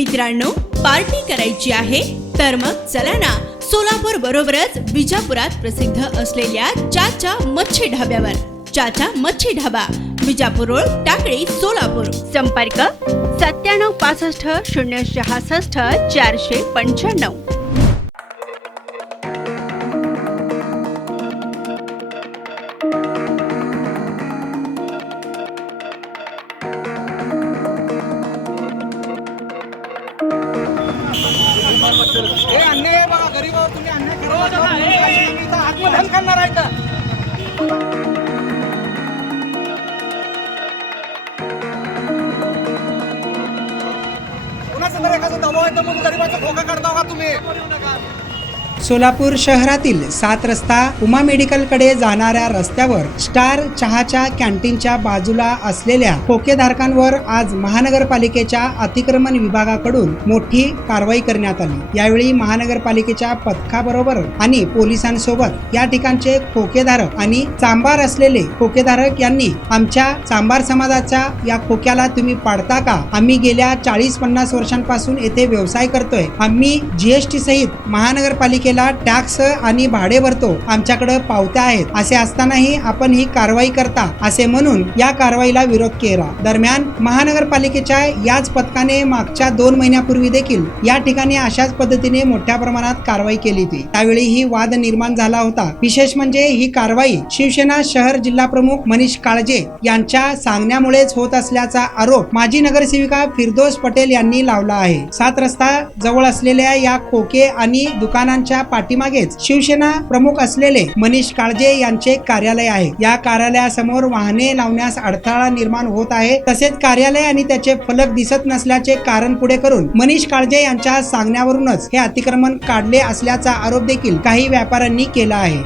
मित्रांनो, पार्टी करायची आहे तर मग चला ना, सोलापूर बरोबरच विजापुरात प्रसिद्ध असलेल्या चाचा मच्छी ढाब्यावर. चाचा मच्छी ढाबा, विजापूर रोड, टाकळी, सोलापूर. संपर्क 9765 066 495. हे अन्याय आहे बघा, गरीबावर तुम्ही अन्याय करा. आत्मधन करणार आहे का? कुणाचं तर एखादं दबाव आहे तर मग गरीबाचा खोका काढता का तुम्ही? सोलापूर शहरातील 7 रस्ता उमा मेडिकलकडे जाणाऱ्या रस्त्यावर स्टार चहाच्या कॅन्टीनच्या बाजूला असलेल्या खोकेधारकांवर आज महानगरपालिकेच्या अतिक्रमण विभागाकडून मोठी कारवाई करण्यात आली. यावेळी महानगरपालिकेच्या पथकाबरोबर आणि पोलिसांसोबत या ठिकाणचे खोकेधारक आणि चांभार असलेले खोकेधारक यांनी आमच्या चांभार समाजाच्या या खोक्याला तुम्ही पाडता का? आम्ही गेल्या 40-50 वर्षांपासून येथे व्यवसाय करतोय. आम्ही जीएसटी सहित महानगरपालिकेला टॅक्स आणि भाडे भरतो. आमच्याकडे पावत्या आहेत. असे असतानाही आपण ही कारवाई करता, असे म्हणून या कारवाईला विरोध केला. दरम्यान महानगरपालिकेच्या याच पथकाने मागच्या 2 महिन्यापूर्वी देखील या ठिकाणी अशाच पद्धतीने मोठ्या प्रमाणात कारवाई केली होती. त्यावेळी ही वाद निर्माण झाला होता. विशेष म्हणजे ही कारवाई शिवसेना शहर जिल्हा प्रमुख मनीष काळजे यांच्या सांगण्यामुळेच होत असल्याचा आरोप माजी नगरसेविका फिरदौस पटेल यांनी लावला आहे. 7 रस्ता जवळ असलेल्या या खोके आणि दुकानांच्या पाठीमागेच शिवसेना प्रमुख असलेले मनीष काळजे यांचे कार्यालय आहे. या कार्यालयासमोर वाहने लावण्यास अडथळा निर्माण होत आहे. तसेच कार्यालय आणि त्याचे फलक दिसत नसल्याचे कारण पुढे करून मनीष काळजे यांच्या सांगण्यावरूनच हे अतिक्रमण काढले असल्याचा आरोप देखील काही व्यापाऱ्यांनी केला आहे.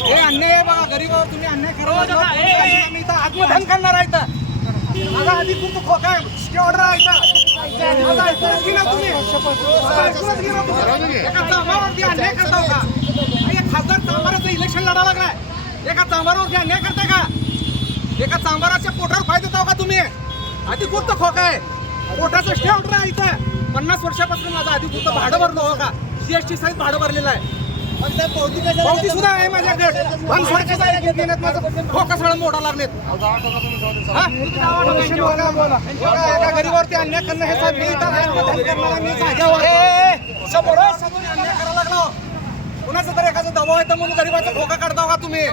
हे अन्याय आहे बघा, गरीबावर तुम्ही अन्याय करा. मी तर आत्मधन करणार आहे तर माझा अधिकृत खोका आहे. स्टे ऑर्डर आहे का? माझा ऐकूनच घे ना तुम्ही. माझा ऐकूनच घे ना तुम्ही. एका चांभारावरती अन्याय करताव का? एक खासदार चांभाराचं इलेक्शन लढा लागलाय. एका चांभारावरती अन्याय करताय का? एका चांभाराच्या पोटावर फायदा देताव का तुम्ही? अधिकृत खोका आहे. पोटाचं स्टे ऑर्डर आहे इथं. 50 वर्षापासून माझं अधिकृत भाडं भरलो हो का? जीएसटी सहित भाडं भरलेलं आहे. पावती सुद्धा आहे माझ्याकडे. खोका सगळं मोडा लागलेत. एका गरीबावरती अन्याय करणं हे अन्याय करायला लागलो. कुणाचं तर एखादं दबाव आहे तर म्हणून गरीबाचा खोका काढता का तुम्ही?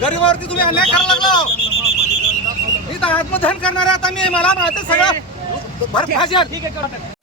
गरीबावरती तुम्ही अन्याय करायला लागलो. मी तर आत्मधन करणार आहे आता. मी मला माहिती सगळं भरभाजन.